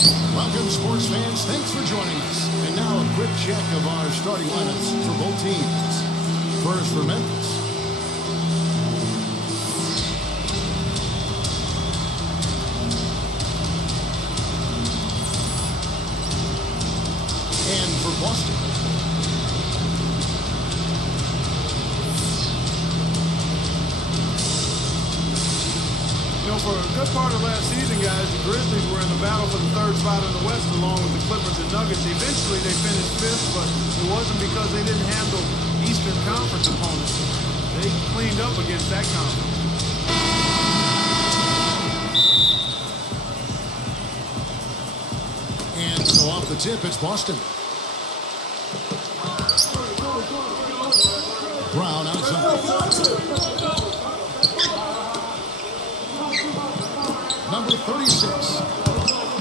Welcome, sports fans. Thanks for joining us. And now a quick check of our starting lineups for both teams. First for Memphis. And for Boston. For a good part of last season, guys, the Grizzlies were in the battle for the third spot in the West along with the Clippers and Nuggets. Eventually, they finished fifth, but it wasn't because they didn't handle Eastern Conference opponents. They cleaned up against that conference. And so off the tip, it's Boston. Brown outside. Number 36.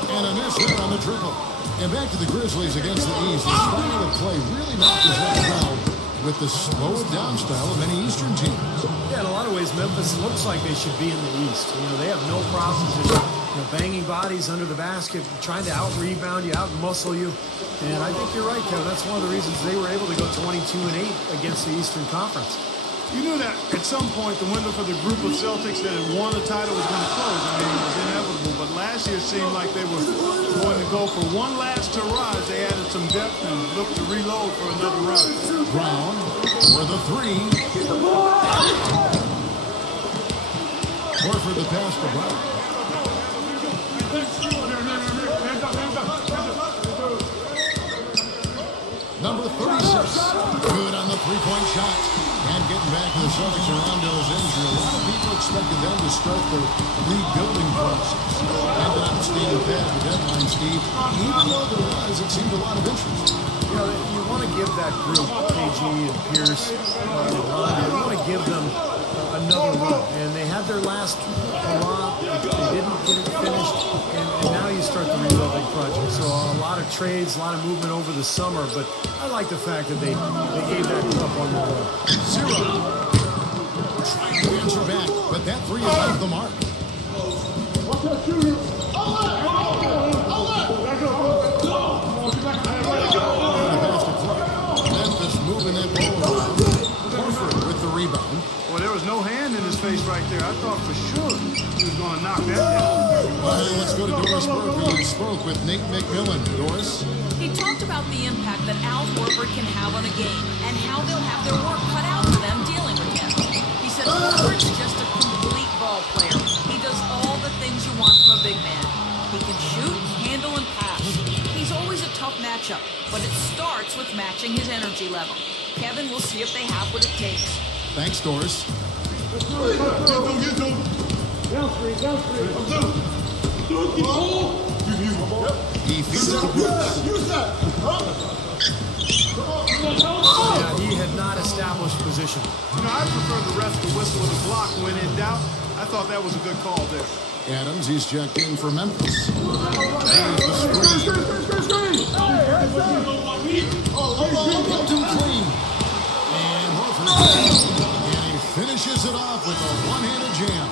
And a miss there on the triple. And back to the Grizzlies against the East. The style of play really knocked his head down with the slow down style of many Eastern teams. Yeah, in a lot of ways, Memphis looks like they should be in the East. You know, they have no problems just banging bodies under the basket, trying to out-rebound you, out-muscle you. And I think you're right, Kevin. That's one of the reasons they were able to go 22-8 against the Eastern Conference. You knew that at some point the window for the group of Celtics that had won the title was going to close. I mean, it was inevitable. But last year it seemed like they were going to go for one last hurrah. They added some depth and looked to reload for another run. Brown for the three. Horford the pass to Brown. Number 36. Good on the three-point shot. And getting back to the Celtics around Rondell's injury, a lot of people expected them to start their rebuilding process. And an outstanding pad at the deadline, Steve. Even though there was, it seemed a lot of interest. You know, you want to give that group, KG and Pierce, you want to give them another run. And they had their last hurrah. They didn't get it finished. And now you start the rebuilding project. So a lot of trades, a lot of movement over the summer. But I like the fact that they gave that up on the road. Zero. Trying to answer back, but that three is off the mark. Memphis moving that ball around. Horford with the rebound. Well, there was no hand in his face right there. I thought for sure he was going to knock that down. Let's go to Doris Burke, who spoke with Nate McMillan. Doris? He talked about the impact that Al Horford can have on a game and how they'll have their work cut out for them dealing with him. He said Horford's just a complete ball player. He does all the things you want from a big man. He can shoot, handle, and pass. He's always a tough matchup, but it starts with matching his energy level. Kevin, we'll see if they have what it takes. Thanks, Doris. He feeds it to Brooks. Yeah, he had not established position. You know, I prefer the ref to whistle with a block when in doubt. I thought that was a good call there. Adams, he's checked in for Memphis. There's the screen. Tatum clean. And Horford. And he finishes it off with a one-handed jam.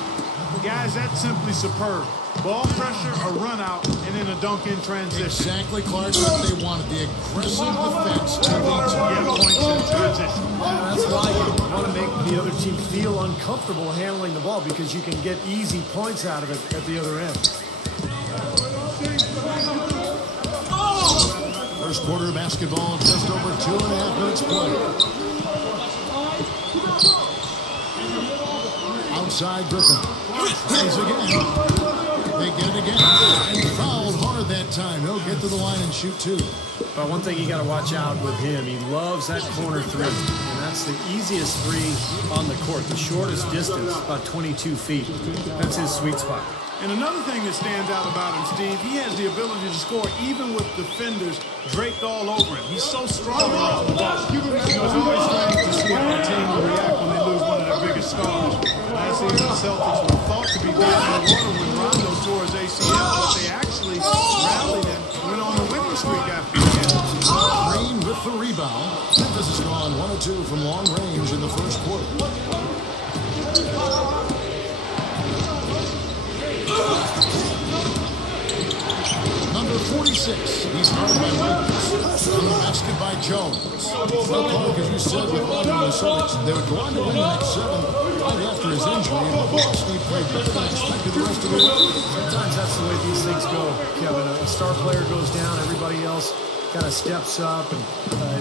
Guys, that's simply superb. Ball pressure, a run out, and then a dunk in transition. Exactly, Clark, what they wanted. The aggressive defense to lead to points in transition. That's why you want to make the other team feel uncomfortable handling the ball because you can get easy points out of it at the other end. First quarter of basketball, just over 2.5 minutes played. Outside Griffin. Tries again. They get it again. And fouled hard that time. He'll get to the line and shoot two. But one thing you got to watch out with him, he loves that corner three. And that's the easiest three on the court. The shortest distance, about 22 feet. That's his sweet spot. And another thing that stands out about him, Steve, he has the ability to score even with defenders draped all over him. He's so strong around the ball. You know, it's always strange to see how a team will react when they lose one of their biggest stars. Last season, the Celtics were thought to be dead in the water when Rondo tore his ACL, but they actually rallied and went on the winning streak after the game. Green with the rebound. Memphis has gone 1 of 2 from long range in the first quarter. Number number 46. He's guarded by Williams. On the basket by Jones. Well, Clark, as you said, with Boston and the Celtics, they would go on to win the next 7 right after his injury. And Boston played better than expected the rest of the way. Sometimes that's the way these things go, Kevin. A star player goes down, everybody else kind of steps up, and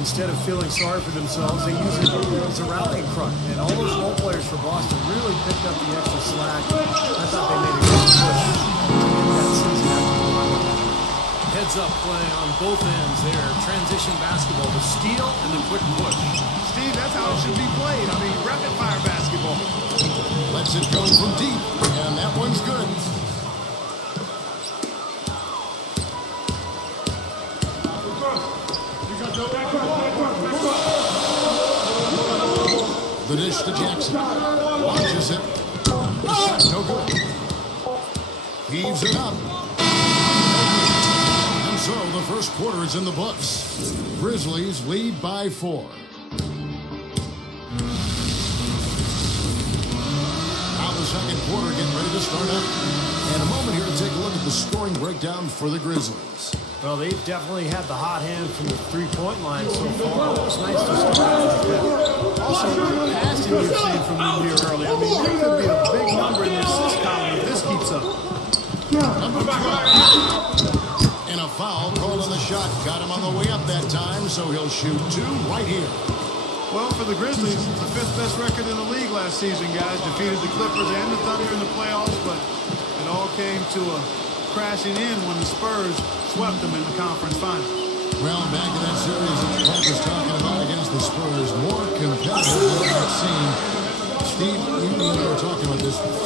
instead of feeling sorry for themselves, they use it as a rallying cry. And all those role players for Boston really picked up the extra slack. I thought they made a good push that season after the line. Heads up play on both ends there. Transition basketball, the steal and the quick push. Steve, that's how it should be played. I mean, rapid fire basketball. Lets it go from deep, and that one's good. The dish to Jackson. Launches it. The shot no good. Heaves it up. And so the first quarter is in the books. Grizzlies lead by 4. Now the second quarter getting ready to start up. And a moment here to take a look at the scoring breakdown for the Grizzlies. Well, they've definitely had the hot hand from the three-point line so far. It's nice to start out with that. Also, the passing you've seen from them here early. I mean, there could be a big number in this assist column if this keeps up. Number 12. And a foul called on the shot. Got him on the way up that time, so he'll shoot 2 right here. Well, for the Grizzlies, it's the 5th best record in the league last season, guys. Defeated the Clippers and the Thunder in the playoffs, but it all came to a crashing in when the Spurs swept them in the conference final. Well, back in that series that Clark was talking about against the Spurs, more competitive than I've seen. Steve, you and I were talking about this. 3 of the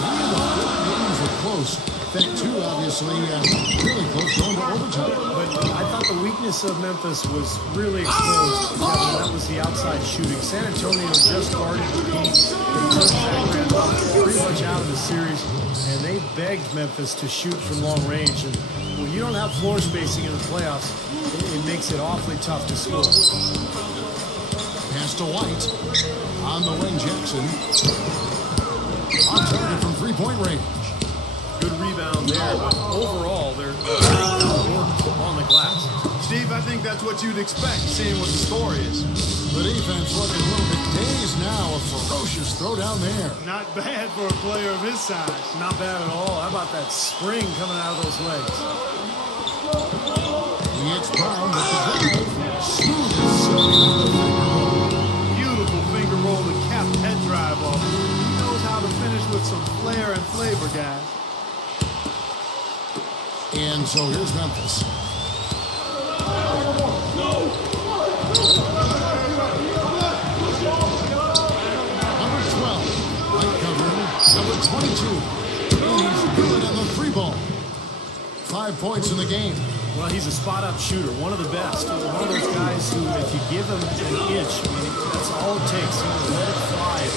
4 games were close. In fact, 2 obviously really close, going to overtime. But I thought the weakness of Memphis was really exposed, Kevin, and that was the outside shooting. San Antonio just guarded the paint. They took Sacramento pretty much out of the series, and they begged Memphis to shoot from long range. And when you don't have floor spacing in the playoffs, it makes it awfully tough to score. Pass to White. On the wing, Jackson. On target from three-point range. Good rebound there, but overall, they're outworked on the glass. Steve, I think that's what you'd expect, seeing what the score is. The defense looking a little bit dazed now. A ferocious throw down there. Not bad for a player of his size. Not bad at all. How about that spring coming out of those legs? It's Brown with the drive. Smooth as silk on the finger roll. Beautiful finger roll to cap head drive off. He knows how to finish with some flair and flavor, guys. And so here's Memphis. Number 12, light cover. Number 22, and he's good on the 3-ball. 5 points in the game. Well, he's a spot-up shooter, one of the best. One of those guys who, if you give him an inch, I mean, that's all it takes. He will let it fly and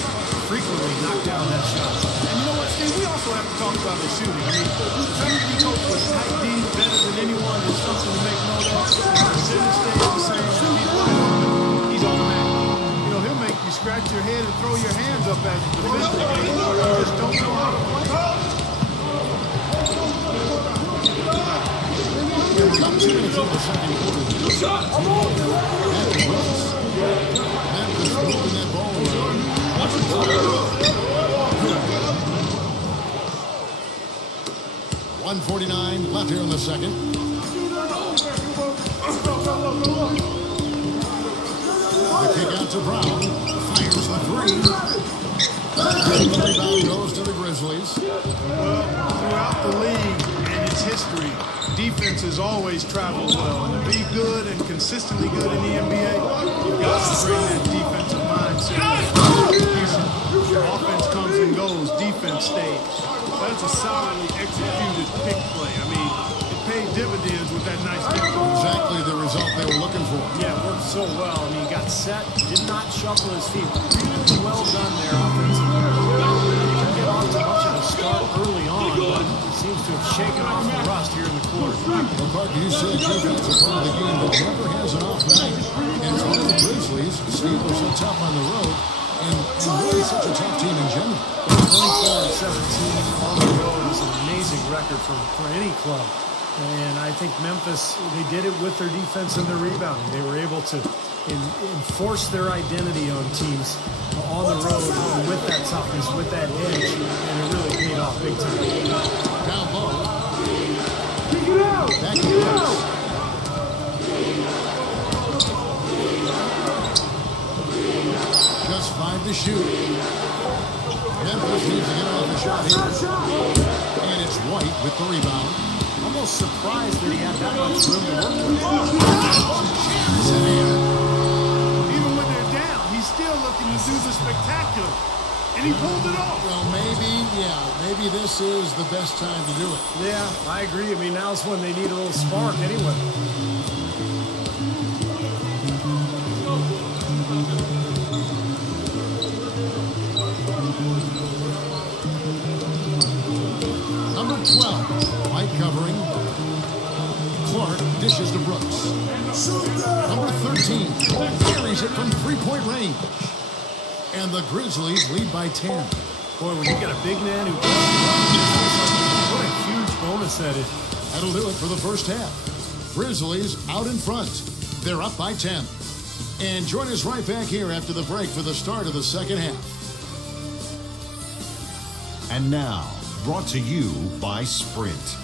frequently knock down that shot. And you know what, Steve? We also have to talk about his shooting. I mean, trying to be coached with tight D better than anyone is something to make note of. Center stays the same. He's wide open. He's automatic. You know, he'll make you scratch your head and throw your hands up as a defender. You just don't know how to play. About 2 minutes into the second quarter. Memphis moving that ball around. 1:49 left here in the second. The kick out to Brown. Fires the 3. And the rebound goes to the Grizzlies. Well, throughout the league and its history, defenses always travel well. And to be good and consistently good in the NBA, you've got to bring that defensive mindset. Offense comes and goes, defense stays. That's a solidly executed pick play. I mean, it paid dividends with that nice pick. Exactly the result they were looking for. Yeah, it worked so well. I mean, he got set, did not shuffle his feet. Really well done there offensively. He didn't get off to much of a start early on, but seems to have shaken off the rust here in the quarter. Well, Clark, you said defense is part of the game, but never has an off night. And it's one of the Grizzlies. Steve was so tough on the road, and really such a tough team in general. 24-17 on the road is an amazing record for any club. And I think Memphis, they did it with their defense and their rebounding. They were able to enforce their identity on teams on the road with that toughness, with that edge, and it really paid off big time. Down low. Back to the post. Just 5 to shoot. Memphis needs to get off the shot here. And it's White with the rebound. Almost surprised that he had that much room to work with. Even when they're down, he's still looking to do the spectacular. And he pulled it off. Well, maybe this is the best time to do it. Yeah, I agree. I mean, now's when they need a little spark anyway. Number 12, White covering. Clark dishes to Brooks. Number 13, carries it from three-point range. And the Grizzlies lead by 10. Boy, when you got a big man who what a huge bonus that is. That'll do it for the first half. Grizzlies out in front. They're up by 10. And join us right back here after the break for the start of the second half. And now, brought to you by Sprint.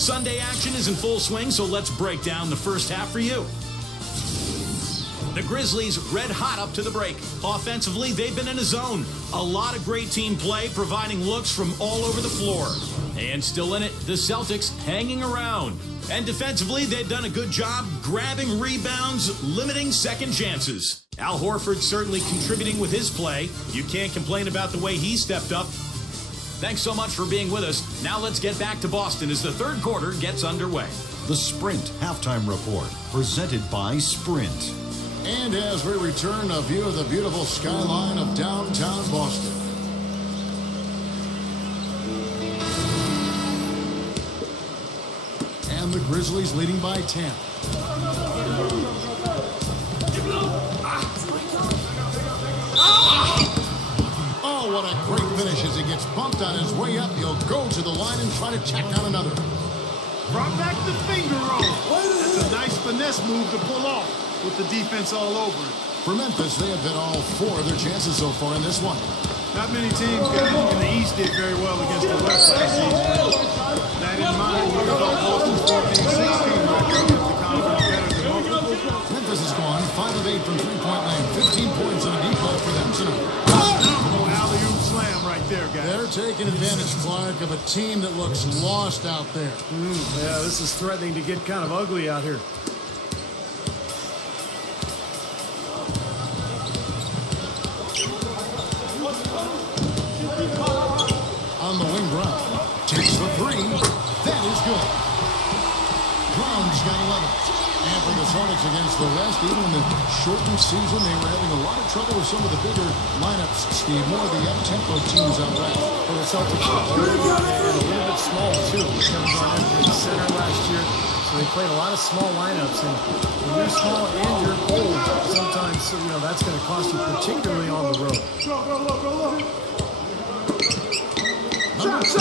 Sunday action is in full swing, so let's break down the first half for you. The Grizzlies red hot up to the break. Offensively, they've been in a zone. A lot of great team play, providing looks from all over the floor. And still in it, the Celtics hanging around. And defensively, they've done a good job grabbing rebounds, limiting second chances. Al Horford certainly contributing with his play. You can't complain about the way he stepped up. Thanks so much for being with us. Now let's get back to Boston as the third quarter gets underway. The Sprint Halftime Report, presented by Sprint. And as we return, a view of the beautiful skyline of downtown Boston. And the Grizzlies leading by 10. Oh, what a great finish as he gets bumped on his way up. He'll go to the line and try to check on another. Brought back the finger roll. That's a nice finesse move to pull off with the defense all over it. For Memphis, they have hit all 4 of their chances so far in this one. Not many teams, guys, in the East did very well against the West last season. That in mind, what about Boston's 14-16 record against the conference better than most? Memphis has gone 5 of 8 from three-point land. 15 points in a deep ball for them tonight. Phenomenal alley-oop slam right there, guys. They're taking advantage, Clark, of a team that looks lost out there. Yeah, this is threatening to get kind of ugly out here. On the wing, Brown takes the 3. That is good. Brown's got 11. And for the Celtics against the West, even in the shortened season, they were having a lot of trouble with some of the bigger lineups, Steve. More of the up-tempo teams out west. Well, the Celtics were dirty and a little bit small, too. Kevin Garnett played center last year, so they played a lot of small lineups. And when you're small and you're old, sometimes, that's going to cost you, particularly on the road. Drops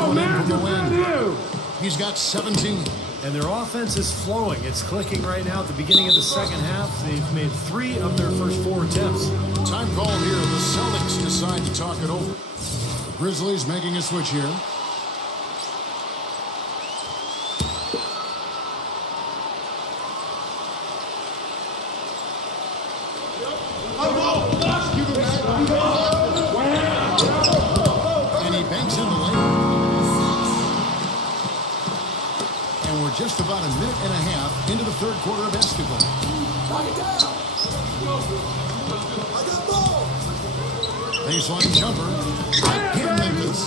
one in from the wing. He's got 17. And their offense is flowing. It's clicking right now at the beginning of the second half. They've made 3 of their first 4 attempts. Time call here. The Celtics decide to talk it over. Grizzlies making a switch here. And he banks in the lane. And we're just about a minute and a half into the third quarter of basketball. Baseline jumper. Again, Memphis.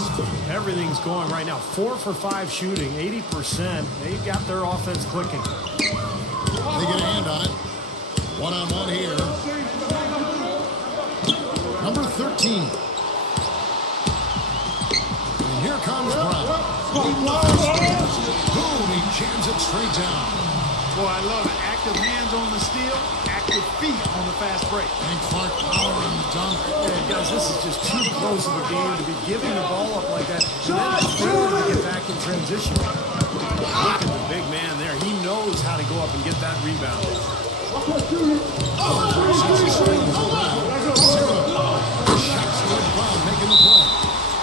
Everything's going right now. 4 for 5 shooting, 80%. They've got their offense clicking. They get a hand on it. One-on-one here. Number 13. And here comes Brown. Boom, he jams it straight down. Boy, I love it. Active hands on the steal, active feet on the fast break. And Clark powering the dunk. Man, guys, this is just too close of a game to be giving the ball up like that. And then failing to get back in transition. Look at the big man there. He knows how to go up and get that rebound. Making the play.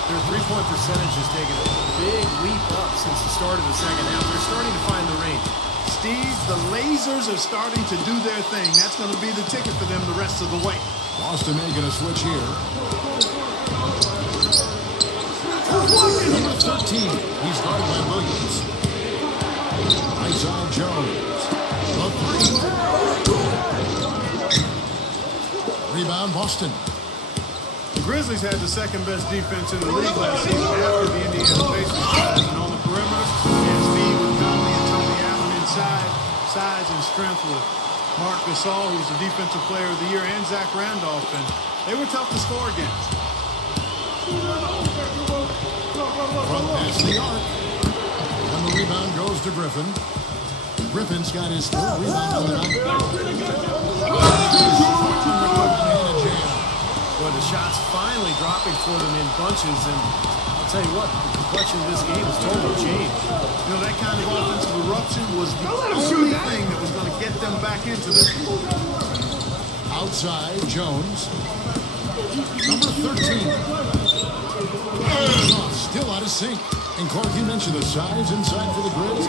Their three-point percentage has taken a big leap up since the start of the second half. They're starting to find the range. Steve, the lasers are starting to do their thing. That's going to be the ticket for them the rest of the way. Boston making a switch here. Number 13. He's guarded by Williams. Isaiah Jones. The three. Rebound, Boston. The Grizzlies had the second best defense in the league last season after the Indiana Pacers guys. And on the perimeter, they had speed with Conley and Tony Allen inside, size and strength with Marc Gasol, who's the defensive player of the year, and Zach Randolph. And they were tough to score against. Front pass the arc. And the rebound goes to Griffin. Griffin's got his third rebound on the night. Boy, the shots finally dropping for them in bunches, and I'll tell you what, the complexion of this game has totally changed. You know, that kind of offensive eruption was the only thing that was going to get them back into this. Outside, Jones. Number 13. Still out of sync. And Clark, you mentioned the size inside for the Grizz.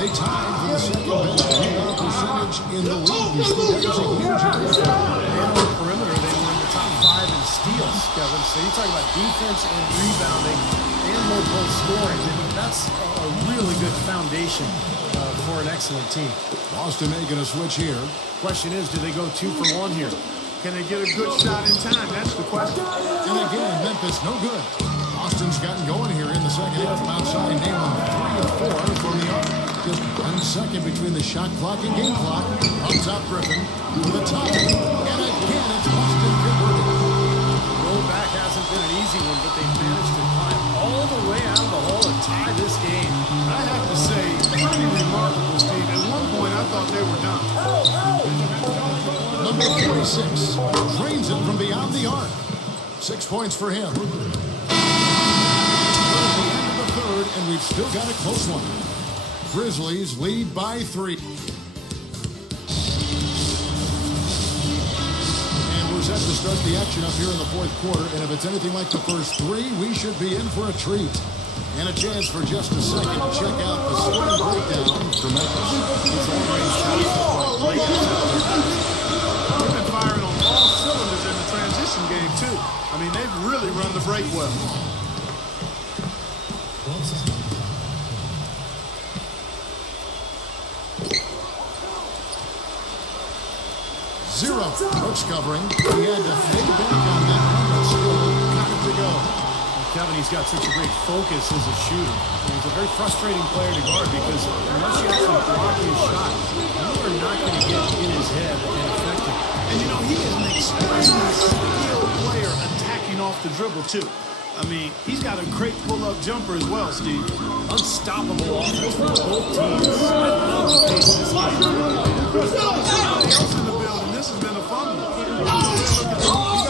They tied for the second best rebound percentage in the league. You see, that was a huge advantage. And on the perimeter, they were in the top 5 in steals, Kevin. So you talk about defense and rebounding and low-post scoring. And that's a really good foundation for an excellent team. Boston making a switch here. Question is, do they go 2 for 1 here? Can they get a good shot in time? That's the question. And again, Memphis, no good. Boston's gotten going here in the second half. Outside, name on 3 of 4 from the arc. Just 1 second between the shot clock and game clock. On top, Griffin with a tie. And again, it's Boston converting. Roll back hasn't been an easy one, but they've managed to climb all the way out of the hole and tie this game. I have to say, pretty remarkable, Steve. At one point, I thought they were done. Number 46 drains it from beyond the arc. 6 points for him. Third, and we've still got a close one. Grizzlies lead by 3. And we're set to start the action up here in the fourth quarter, and if it's anything like the first 3, we should be in for a treat. And a chance for just a second to check out the scoring breakdown for Memphis. They've been firing on all cylinders in the transition game, too. I mean, they've really run the break well. 0. Brooks covering. He had to fade back on that one, but still got it to go. Kevin, he's got such a great focus as a shooter. He's a very frustrating player to guard because unless you actually block his shot, you are not going to get in his head and affect him. And, you know, he is an extremely skilled player attacking off the dribble, too. I mean, he's got a great pull-up jumper as well, Steve. Unstoppable offense for both teams. I love the pace this game. Everybody else in the building, this has been a fun one. He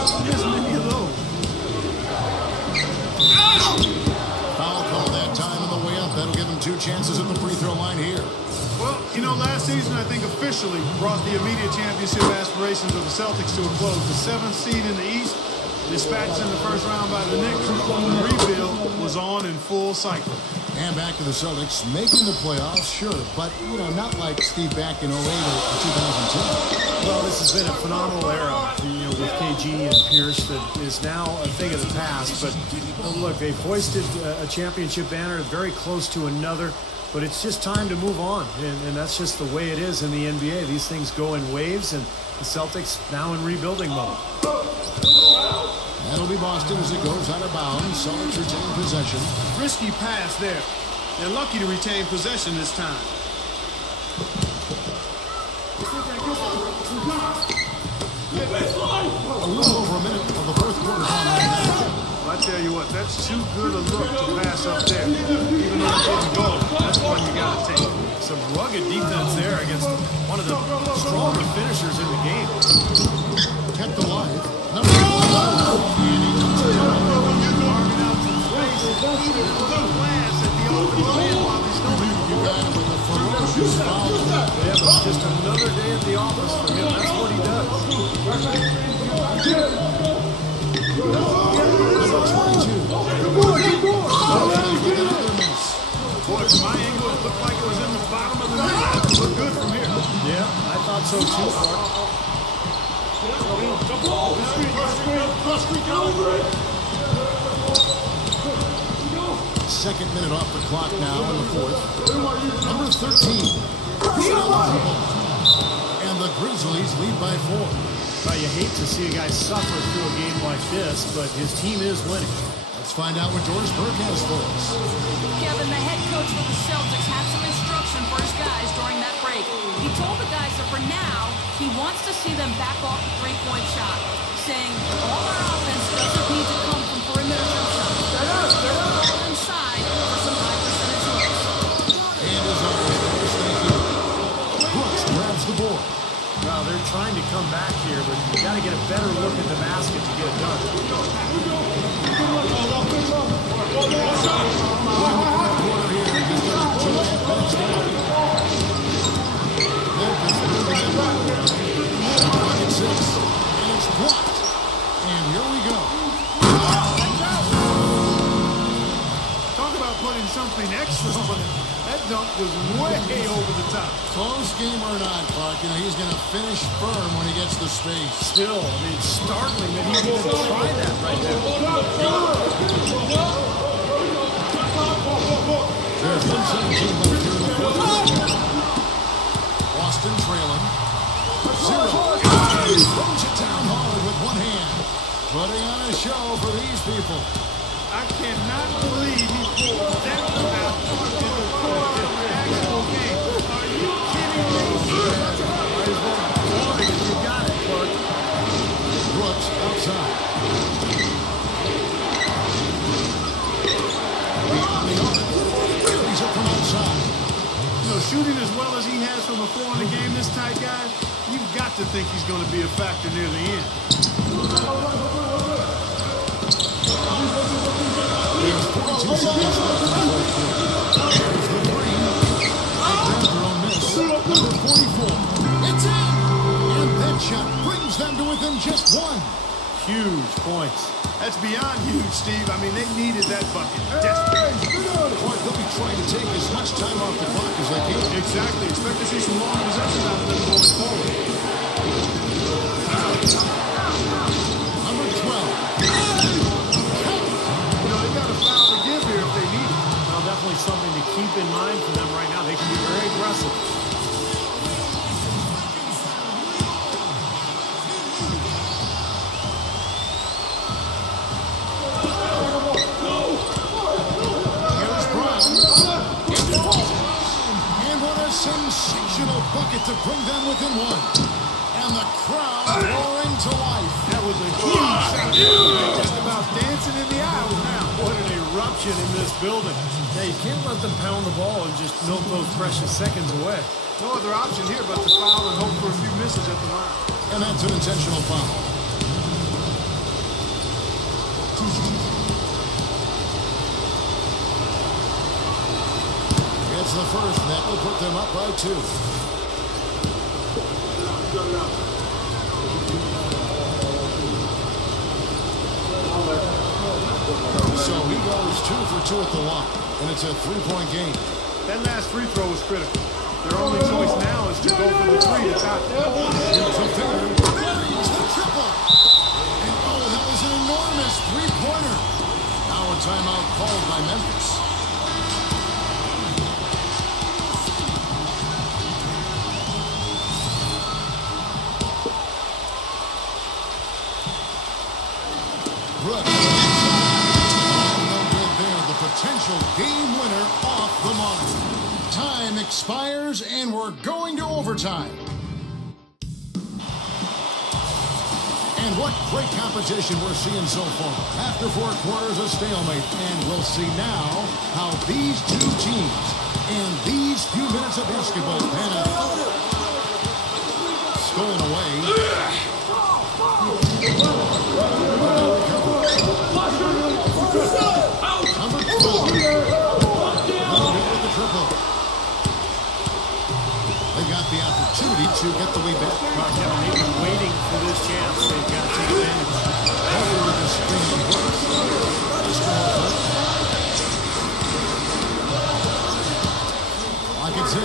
doesn't miss many of those. Foul call that time on the way up. That'll give him 2 chances at the free throw line here. Well, you know, last season, I think, officially brought the immediate championship aspirations of the Celtics to a close. The 7th seed in the East, dispatched in the first round by the Knicks. The rebuild was on in full cycle. And back to the Celtics, making the playoffs, sure, but, you know, not like Steve back in 08 or 2010. Well, this has been a phenomenal era, you know, with KG and Pierce that is now a thing of the past. But look, they've hoisted a championship banner, very close to another. But it's just time to move on, and that's just the way it is in the NBA. These things go in waves, and the Celtics now in rebuilding mode. That'll be Boston as it goes out of bounds. Celtics retain possession. Risky pass there. They're lucky to retain possession this time. A little over a minute of the fourth quarter time right now. Well, I tell you what, that's too good a look to pass up there. Even though it didn't go, that's one you got to take. Some rugged defense there against all the finishers in the game. Kept alive. Number 1. And he comes to Carving out some space. Eating a little glass at the open man while he's going. You got him with a ferocious foul. Yeah, but just another day at the office for him. That's what he does. Number 22. With another miss. Boy, from my angle, it looked like it was in the bottom of the net. It looked good from here. Yeah, I thought so too, Clark. Second minute off the clock now in the fourth. Number 13. And the Grizzlies lead by 4. Well, you hate to see a guy suffer through a game like this, but his team is winning. Let's find out what Doris Burke has for us. Kevin, the head coach for the Celtics had some instruction for his guys during that break. He told the guys that for now, he wants to see them back off the three-point shot, saying all our offense doesn't need to come from perimeter jump shots. Let's get the ball inside for some high percentage hits. And as always, Doris, thank you. Brooks grabs the board. Well, they're trying to come back here, but you got to get a better look at the basket to get it done. And it's blocked. And here we go. Talk about putting something extra on it. That dunk was way over the top. Close game or not, Clark, he's going to finish firm when he gets the space. Still, I mean, it's startling that he didn't try that right there. There's 1:17 left here in the fourth quarter. Boston trailing. 0. Throws it down hard with one hand. Putting on a show for these people. I cannot believe he pulled that one out in the course of the actual game. Are you kidding me? You got it, Clark. Brooks outside. Beyond the arc. Carries it from outside. Shooting as well as he has from the floor in the game this tight, guys, you've got to think he's going to be a factor near the end. There's 42 seconds left in the fourth quarter. There's the three. Right there, throw miss. Number 44. It's in! And that shot brings them to within just 1. Huge points. That's beyond huge, Steve. I mean, they needed that bucket desperately. Clark, they'll be trying to take as much time off the clock as they can. Exactly. Expect to see some long possessions out of them going forward. Number 12. They got a foul to give here if they need it. Well, definitely something to keep in mind for them right now. They can be very aggressive. Here's Brown. And what a sensational bucket to bring them within 1. And the crowd roaring to life. That was a huge shot. Just about dancing in the aisles now. What an eruption in this building. Yeah, you can't let them pound the ball and just milk those precious seconds away. No other option here but to foul and hope for a few misses at the line. And that's an intentional foul. It's the first that will put them up by 2. So he goes 2 for 2 at the line, and it's a 3-point game. That last free throw was critical. Their only choice now is to go for the 3 to tie. Shoots a fair. Buries the triple. And that was an enormous 3-pointer. Now a timeout called by Memphis. Brooks. No good there. The potential game winner off the mark. Time expires, and we're going to overtime. And what great competition we're seeing so far. After 4 quarters, a stalemate. And we'll see now how these two teams in these few minutes of basketball pan out. need to get the lead back. Kevin, they've been waiting for this chance. They've got to take advantage. Over with the screen and Brooks. Lock at 6.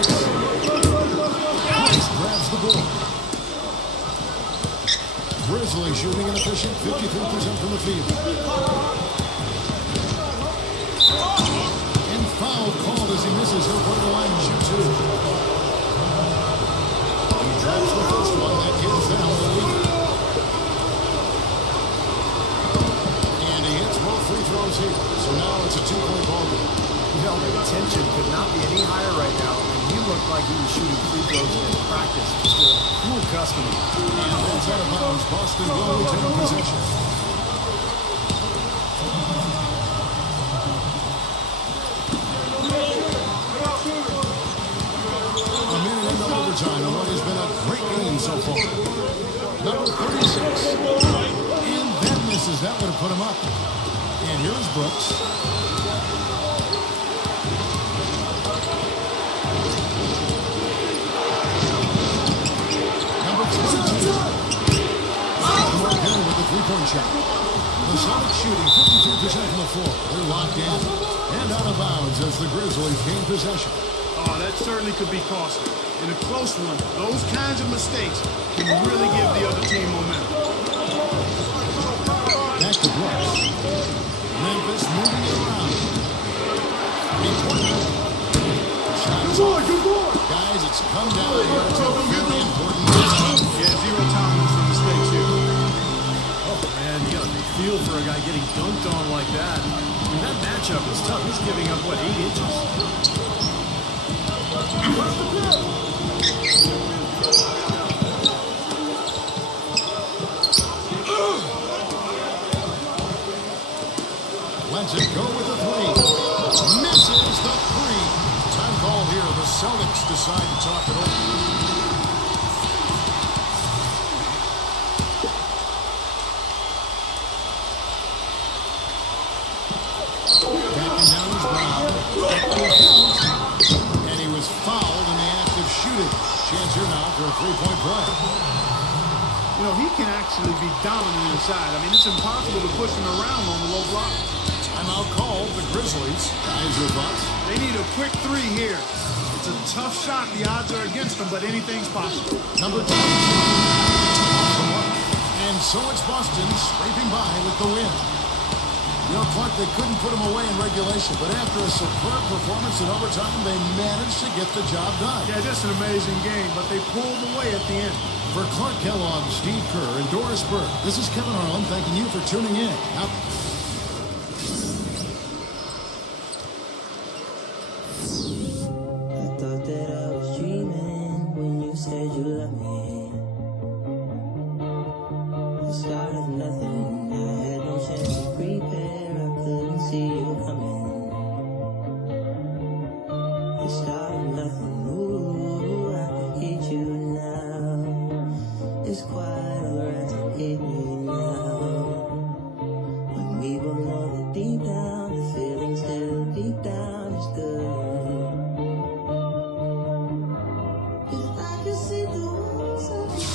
Brooks grabs the board. Grizzlies shooting an efficient 53% from the field. And foul called as he misses. He'll go to the line and shoot 2. He drops the first one. That gives them the lead. And he hits both free throws here. So now it's a 2-point ball game. You know, the tension could not be any higher right now. And he looked like he was shooting free throws in practice. Just a cool customer. And that's out of bounds. Boston will retain possession. A minute into overtime in what has been a great game so far. Number 36. And that misses. That would have put him up. And here's Brooks. Number 22. Morant with the three-point shot. The Celtics shooting 52% from the floor. They're locked in and out of bounds as the Grizzlies gain possession. Oh, that certainly could be costly. In a close one, those kinds of mistakes can really give the other team momentum. Back to Brooks. Memphis moving it around. Shot is off. Guys, it's come down here to a really important moment. Yeah, zero tolerance for mistakes here. Oh, man, you got a feel for a guy getting dunked on like that. I mean, that matchup is tough. He's giving up, what, 8 inches? Lets it go with the 3. Misses the 3. Time call here. The Celtics decide to talk it over. Backing down is Brown. And he was fouled in the act of shooting. Chance here now for a 3-point play. You know, he can actually be dominant inside. I mean, it's impossible to push him around on the low block. Timeout called. The Grizzlies. Guys, your thoughts? They need a quick 3 here. It's a tough shot. The odds are against them, but anything's possible. Number 2. And so it's Boston scraping by with the win. You know, Clark, they couldn't put him away in regulation, but after a superb performance in overtime, they managed to get the job done. Yeah, just an amazing game, but they pulled away at the end. For Clark Kellogg, Steve Kerr, and Doris Burke, this is Kevin Harlan thanking you for tuning in. Now,